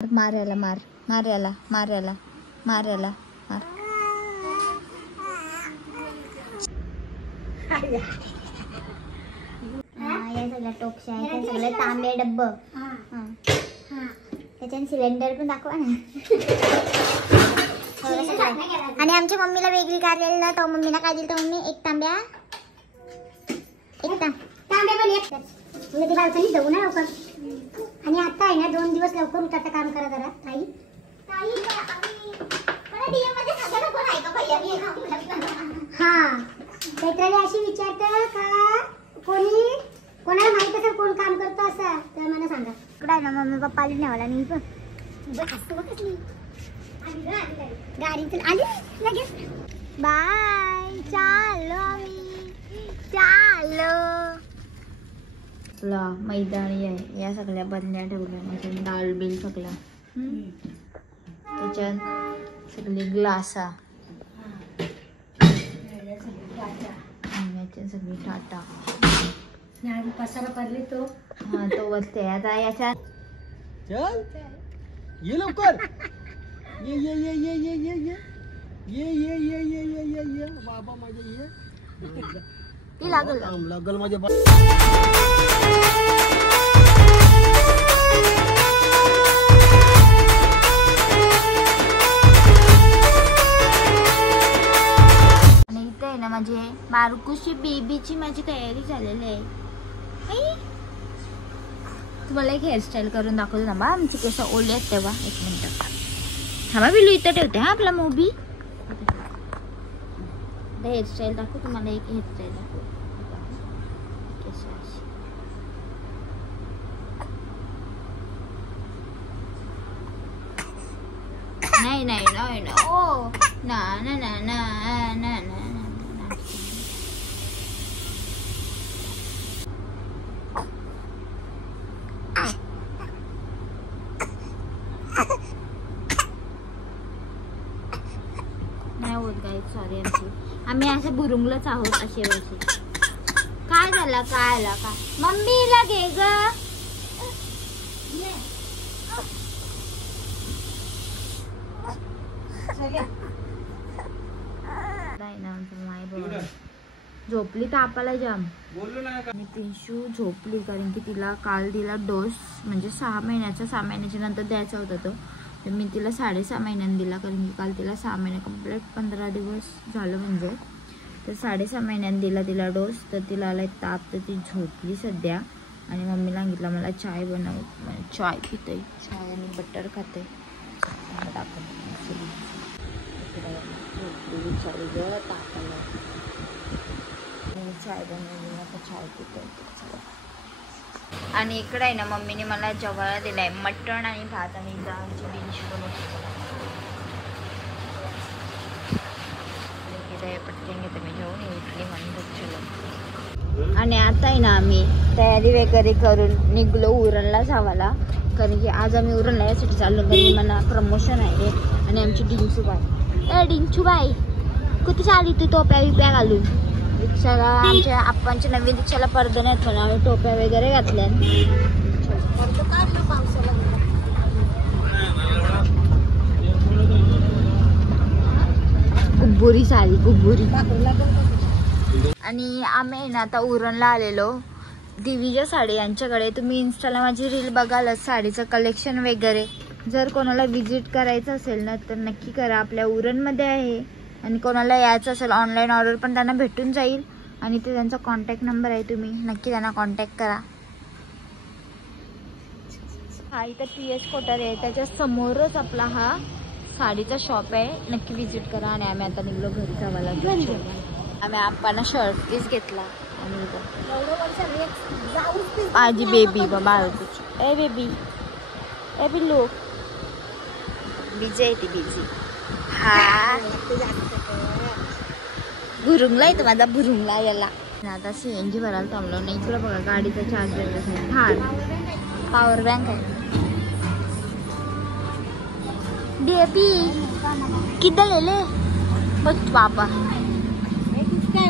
मार याला, मार मार याला, मार याला, मार याला, मार. या सगळ्या टोपशा आहेत, सगळे तांबे डब्ब. त्याच्याने सिलेंडर पण दाखवा ना. आणि आमच्या मम्मीला वेगळी काढलेली ना, तो मम्मीला काय दिलं तर मम्मी एक तांब्या, एक तांब्या पण एक म्हणजे ती बालकनी जाऊ ना लवकर. आणि आता आहे ना 2 दिवस लवकर उठायचं काम करा जरा ताई. हा चैत्राली अशी विचारतं का कोणाला माहित असेल कोण काम करतो असं तर मला सांगा. इकडे ना मम्मी पप्पा आली नाही मला मी पण गाडी आली लगेच. बाय चालो मी चालो. तुला मैदानी आहे या सगळ्या बदल्या ठेवल्या म्हणजे डाळ बिल सगळा. त्याच्यात सगळे ग्लासा सगळी टाटा पसारा पडली तो. हा तो बसते आता याच्यात. चल ये लवकर ये ये ये ये ये ये ये ये ये ये ये ये ये ये बाबा माझे ये ती लागल लागल माझे. आणि इथे आहे ना माझी बारकुशी बेबीची माझी तयारी झालेली आहे. तुम्हाला एक हेअरस्टाईल करून दाखवतो ना बा. आमची केस ओले आहेत तेव्हा. एक मिनिट थांबा बिलू इथं ठेवते हा आपला मोबी. हेअरस्टाईल दाखवू तुम्हाला. एक हेअरस्टाईल दाखवू. नाही नाही नाही ना ओ ना ना ना ना ना ना. नाही होत गाईज सॉरी. आम्ही असं बुरुंगलच आहोत असे वर्षी. काय झालं काय आला का मम्मीला घे ग. झोपली तापाला जाम. आणि पिंशू झोपली कारण की तिला काल दिला डोस म्हणजे 6 महिन्याचा. 6 महिन्याच्या नंतर द्यायचा होता तो. तर मी तिला 6.5 महिन्यांनी दिला कारण की काल तिला 6 महिने कंप्लीट 15 दिवस झालं म्हणजे. तर 6.5 महिन्यांनी दिला तिला डोस. तर तिला आला ताप तर ती झोपली सध्या. आणि मम्मीला सांगितलं मला चाय बनव. चाय पिते चाय आणि बटर खाते. चाय बनवली आता चाय पिते. आणि इकडे आहे ना मम्मीने मला जेवायला दिलाय मटण आणि भात. आणि आमची डिश बनवते पटकन घेते मी जेवून उठली म्हणून. आणि आता आहे ना आम्ही तयारी वगैरे करून निघलो उरणला जावाला. कारण की आज आम्ही उरणला यासाठी चाललो कारण मला प्रमोशन आहे. आणि आमची डिंचूबाई डिंचूबाई कुठे चालली तू टोप्या बिप्या घालून. रिक्षाला आमच्या आप्पांच्या नवीन रिक्षाला पडदे नाहीत पण आम्ही टोप्या वगैरे घातल्या. गुब्बुरी साडी गुब्बुरी. आणि आम्ही ना आता उरणला आलेलो दिवीच्या साडी यांच्याकडे. तुम्ही इंस्टाला माझी रील बघालच साडीचं कलेक्शन वगैरे. जर कोणाला विजिट करायचं असेल ना तर नक्की करा. आपल्या उरणमध्ये आहे. आणि कोणाला यायचं असेल ऑनलाईन ऑर्डर पण त्यांना भेटून जाईल. आणि ते त्यांचा कॉन्टॅक्ट नंबर आहे. तुम्ही नक्की त्यांना कॉन्टॅक्ट करा. हा इथं PS कोठारे आहे त्याच्या समोरच आपला हा साडीचा शॉप आहे. नक्की विजिट करा. आणि आम्ही आता निघलो घरी जावाला. आम्ही आप्पांना शर्ट पीस घेतला. आणि माझी बेबी बाबा ए बेबी ए बिल्लू बिजी आहे ती बिजी. हा भुरुंगला येतो माझा भुरुंगला याला. आता CNG भरायला थांबलो नाही. इकडं बघा गाडीचा चार्जर हा पॉवर बँक आहे. बेबी किधर ले ले बघ पापा काय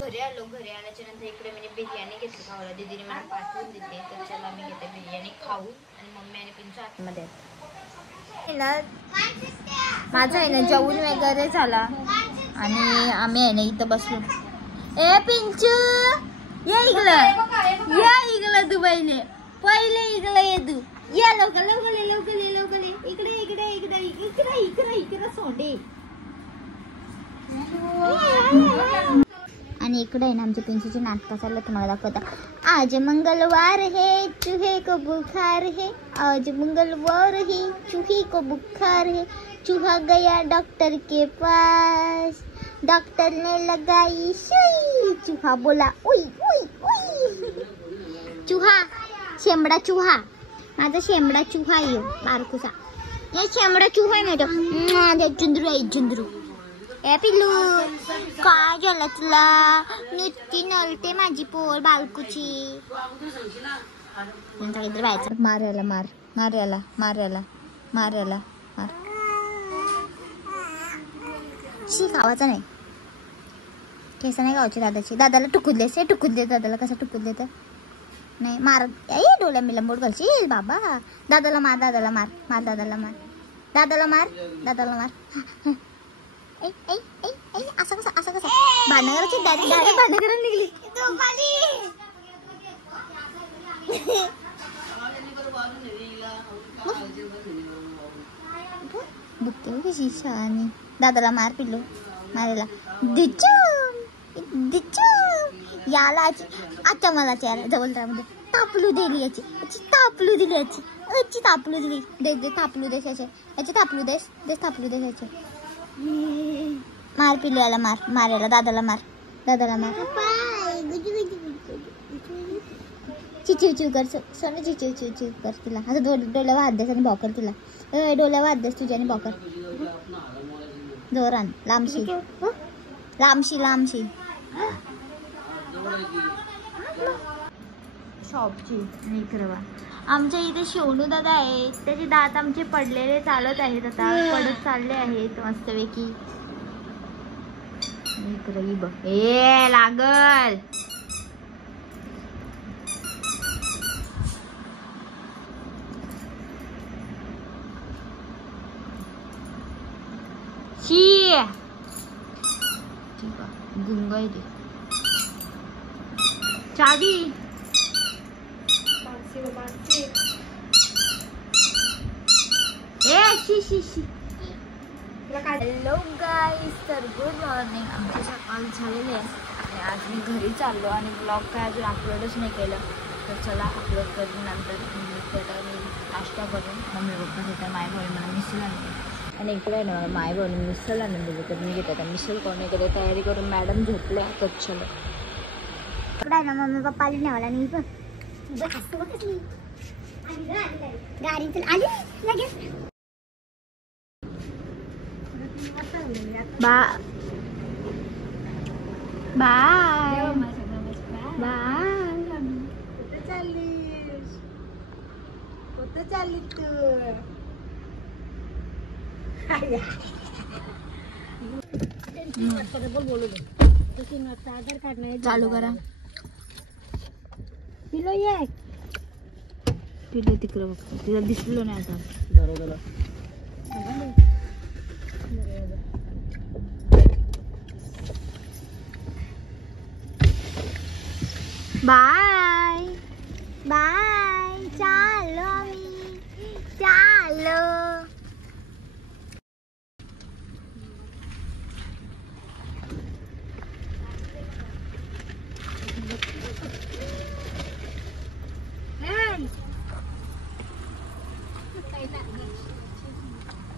घरी आलो. घरी आल्याच्या त्याच्यानंतर इकडे मी बिर्याणी घेतली खावायला, दीदीने मला पाठवून दिली. तर चला मी घेते बिर्याणी खाऊ आणि मम्मी आणि पिंचू आतमध्ये माझं आहे ना जेवण वगैरे झाला आणि आम्ही आहे ना इथं बसलो. ए पिंचू ये इकडं तू पहिले इकडं ये तू. या लवकर इकडे सोडे. आणि इकडे आहे ना आमच्या पिंचूची नाटकं चाललं, तुम्हाला दाखवता. आज मंगलवार है चूहे को बुखार है, आज मंगलवार है चूहे को बुखार है. चूहा गया डॉक्टर के पास, डॉक्टर ने लगाई सुई. चूहा बोला उई उई उई. चूहा शेंबडा चूहा, माझा शेंबडा चूहा आहे बारकुसा. हे शेंबडा चूहा आहे माझा. झुंजरू आहे झुंजरू. ए पिल्लू काय झालं तुला? नुसती नलते माझी पोर बालकुची. मारायला मार मारायला मारायला मारायला मार. शी खावाचा नाही, केस नाही गावची दादाची. दादाला टुकूदलेस, हे टुकूदले दादाला. कसं टुकूदले तर नाही मार. ए डोळ्या मी लंबोट घालशील बाबा. दादाला मार दादाला मार मार दादाला मार दादाला मार दादाला मार. असं कसं भांडण करायची. डायरेक्ट भांडण करायला निघली. बघते कशी शहाणी. दादाला मार पिल्लू मारायला. याला आता मला चेहरा जवळमध्ये तापलू दिली याची तापलू दिली याची तापलू दिली. दे तापलू देस याचे तापलू देस तापलू देस याचे. मार पिल्लू याला मार मारायला. दादाला मार चिचिव कर सोनं. चिचिव कर तिला. असं डोळ्या वाद देस आणि भाकर तिला. डोळ्या वाद देस तुझ्या आणि भाकर जोरान. लांबशी शॉपची. इकडे बा आमच्या इथे शिवणू दादा आहे, त्याचे दात आमचे पडलेले चालत आहेत, आता पडत चालले आहेत मस्तपैकी. इकडे बघ ए लागल. शी गुंग आहे ते. चावी हॅलो गाईस, तर गुड मॉर्निंग. आमचं सकाळ झालेले आहे आणि आज मी घरी चाललो आणि ब्लॉग काय अजून अपलोडच नाही केलं. तर चला अपलोड करून नंतर मी नाश्ता करून मम्मी पप्पा घेतात. माय भाऊ मला मिसल आणले आणि इकडे आहे ना मला माय भाऊने मिसल आणून दिली. तर मी घेते आता मिसल कोणी केलं तयारी करून. मॅडम झोपल्या तर चलो. इकडे आहे ना मम्मी पप्पा आली नाही मला. आणि गाडी आली लगेच. Bye bye bye. कुठं चालली तू? चालू करा. पिलो ये पिलो तिकडं बघ. तिला दिसलो नाही आता. Bye bye. चालो मी चालो.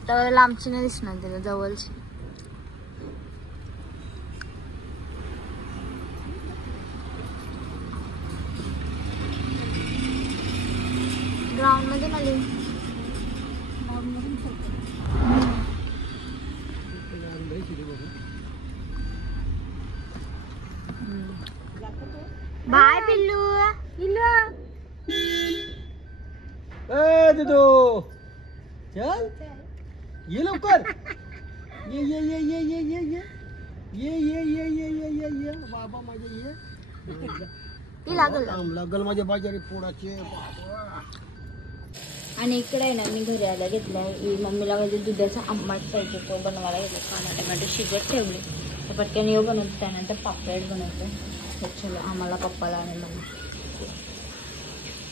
तर लांबची नाही दिसणार तिला, जवळची. ग्राउंड मध्ये मला बाय पिल्लू. पिल्लू चल ये लवकर. ये बाबा माझे ये ती लागल लागल माझ्या बाजारी पोडाचे. आणि इकडे आहे ना मी घरी आला घेतलाय मम्मीला म्हणजे दुधाचा आंबाट पाहिजे तो बनवायला घेतला. कांदा टमाटर शिजत ठेवले तर पटकन येऊ बनवतो त्यानंतर पापलेट बनवतो. चलो आम्हाला पप्पाला आणि मला.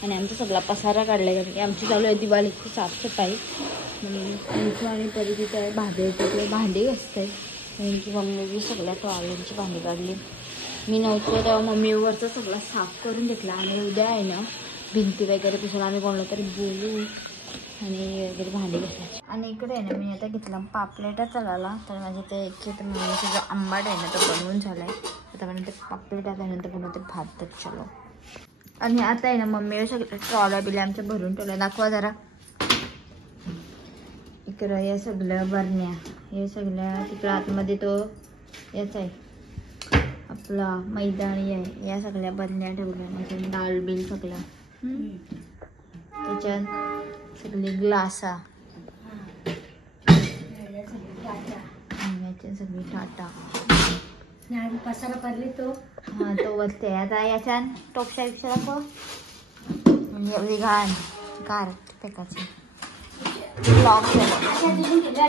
आणि आमचा सगळा पसारा काढला कारण की आमची चालू आहे दिवाळीची साफसफाई. आमचं आणि तरी तिथे भांडे तिथे भांडी घासते कारण की मम्मी सगळ्या टॉयलेटची भांडी काढली. मी नव्हतो तेव्हा मम्मी वरचा सगळा साफ करून घेतला. आणि उद्या आहे ना भिंती वगैरे पुसून आम्ही कोणाला तरी बोलू आणि वगैरे भांडी घासायची. आणि इकडे आहे ना मी आता घेतला पापलेटा चालला तर माझ्या ते तर मम्मीचा जो आंबाट आहे ना तो बनवून झाला आहे. आता म्हणून ते पापलेटा त्यानंतर बनवते भात. तर चलो. आणि आता आहे ना मम्मीला सगळं ट्रॉल्या बिल्या आमच्या भरून ठेवल्या. दाखवा जरा. इकडं या सगळ्या बरण्या हे सगळ्या तिकडं आतमध्ये तो याचा आहे आपला मैदानी आहे. या सगळ्या बरण्या ठेवल्या म्हणजे डाळ बिल सगळ्या. त्याच्यात सगळे ग्लासा सगळी टाटा पसारा पडले तो. हा तो बसते. आता याच्यात टोपशा बिपशा दाखव म्हणजे एवढी घाण कार फेकायची. या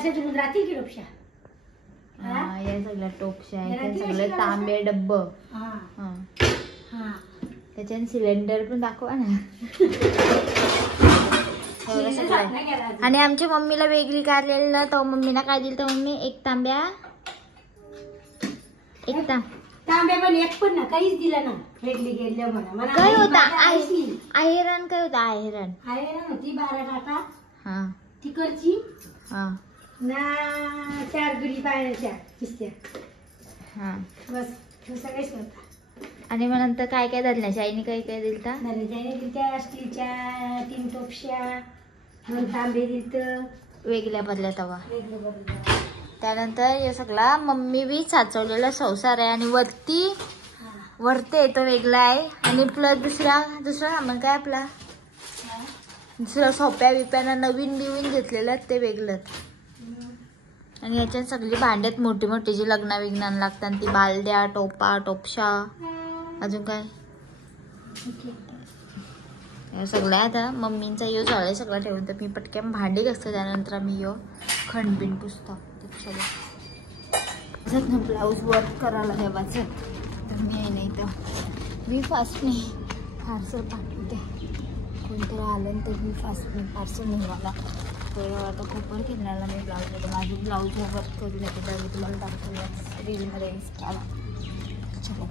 सगळ्या टोपशा आहेत सगळे तांबे डब्ब. त्याच्यात सिलेंडर पण दाखवा ना. आणि आमच्या मम्मीला वेगळी काढलेली ना तो मम्मीला काय दिलं तर मम्मी एक तांब्या एक तांब्या पण एक पण ना काहीच दिलं ना. वेगळी गेल्या म्हणा काय होता आयरन काय होता आयरन होती 12 टाटा. हा तिकडची हा ना 4 गुली पाण्याच्या किस्त्या. हा बस सगळेच होता. आणि मग नंतर काय काय धरण्याची आईने काय काय दिलता. त्या स्टीलच्या 3 टोपश्या मग तांबे दिलत वेगळ्या बदल्या तवा. वेगळे बदल्या. त्यानंतर हे सगळा मम्मी बी साचवलेला संसार आहे. आणि वरते तो वेगळा आहे. आणि प्लस दुसरा सामान काय आपला दुसरा सोप्या बिप्यानं नवीन बिवीन घेतलेलं ते वेगळंच. आणि याच्यात सगळी भांड्यात मोठी मोठी जी लग्ना विग्नान लागतात ती बालद्या टोपा टोपशा अजून काय सगळ्या. आता मम्मींचा यो झालाय सगळं ठेवून तर मी पटकन भांडी घासते. त्यानंतर आम्ही यो खंडबिंड पुसतो. चलो ना ब्लाऊज वर्क करायला देवाचं तर मी आहे नाही तर मी फास्ट नाही पार्सल पाठवते. कोणतरी आलं तर मी फास्ट नाही पार्सल निघाला तर आता खूप घेण्याला मी ब्लाऊज देते. माझी ब्लाऊज वर्क करून येते तर मी तुम्हाला दाखवलं रीलमध्ये इंस्टाला. चलो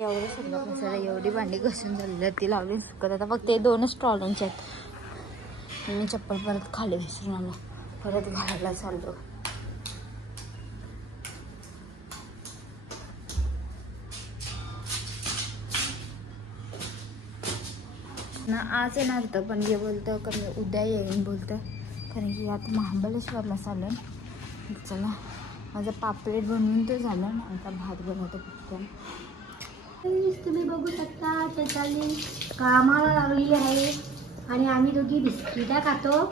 एवढं सगळं पसारा एवढी भांडी घसून झालेली ती लावली सुकत. आता फक्त ते 2च टॉलरचे आहेत. मी चप्पल परत खाली विसरून आलो परत घालायला चाललो. ना आज येणार होतं पण हे बोलतं का मी उद्या येईन बोलतं कारण की आता महाबळेश्वरला चालेल. चला माझं पापलेट बनवून तर झालं आता भात बनवतो पटकन. तुम्ही बघू शकता चैताली कामाला लागलेली आहे आणि आम्ही दोघी बिस्किटा खातो.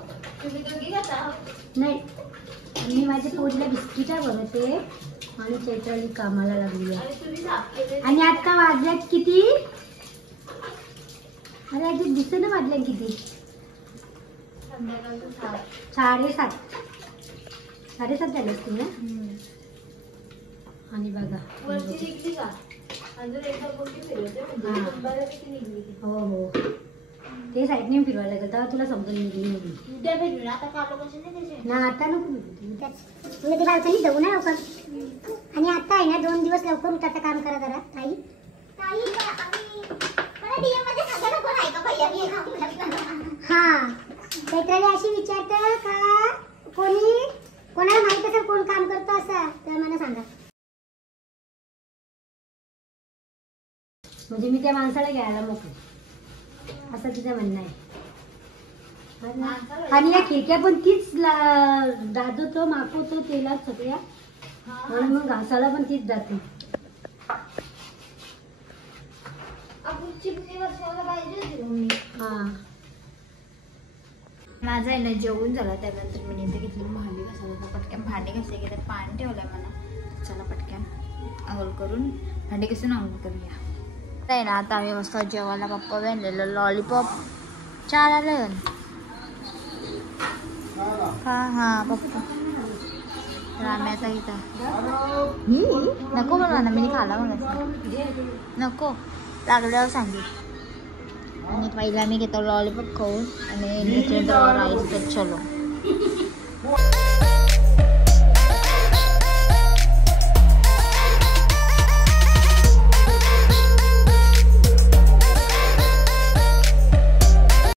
तुम्ही दोघी खाता नाही मी माझ्या पोरीला बिस्किटा बनवते आणि चैताली कामाला लागली आहे. आणि आता वाजल्यात किती. अरे आधी दिसेना वाजल्या किती. 7:30 झाले असतील ना. आणि बघा हो हो ते साईडने फिरवायला लागेल तेव्हा तुला समजून निघली होती. ना आता नको ते बालकनी जाऊ ना लवकर. आणि आता आहे ना 2 दिवस लवकर उठायचं काम करा जरा ताई. हा चैत्राली अशी विचारतं का कोणाला माहित असेल कोण काम करतो असं तर मला सांगा. म्हणजे मी त्या माणसाला घ्यायला मोकळे असं तिचं म्हणणं आहे. आणि या खिडक्या पण तीच दादवतो मापवतो तेलात सगळ्या आणि मग घासाला पण तीच जाते. माझं आहे ना जेवून झालं त्यानंतर मी इथे घेतली भांडी घासायला. पटकन भांडी घासले गेले पाणी ठेवलंय मला. चला पटकन आंघोळ करून भांडी घासून आंघोळ करूया. नाही ना आता आम्ही मस्त जेवायला पप्पा बनलेलं लॉलीपॉप 4 आलं हा पप्पा राम्याचा इथं नको म्हणा ना मी खाला म्हणा नको लागल्यावर सांगेल आणि पहिला मी घेतो लॉलीपॉप खाऊन आणि राईस तर चलो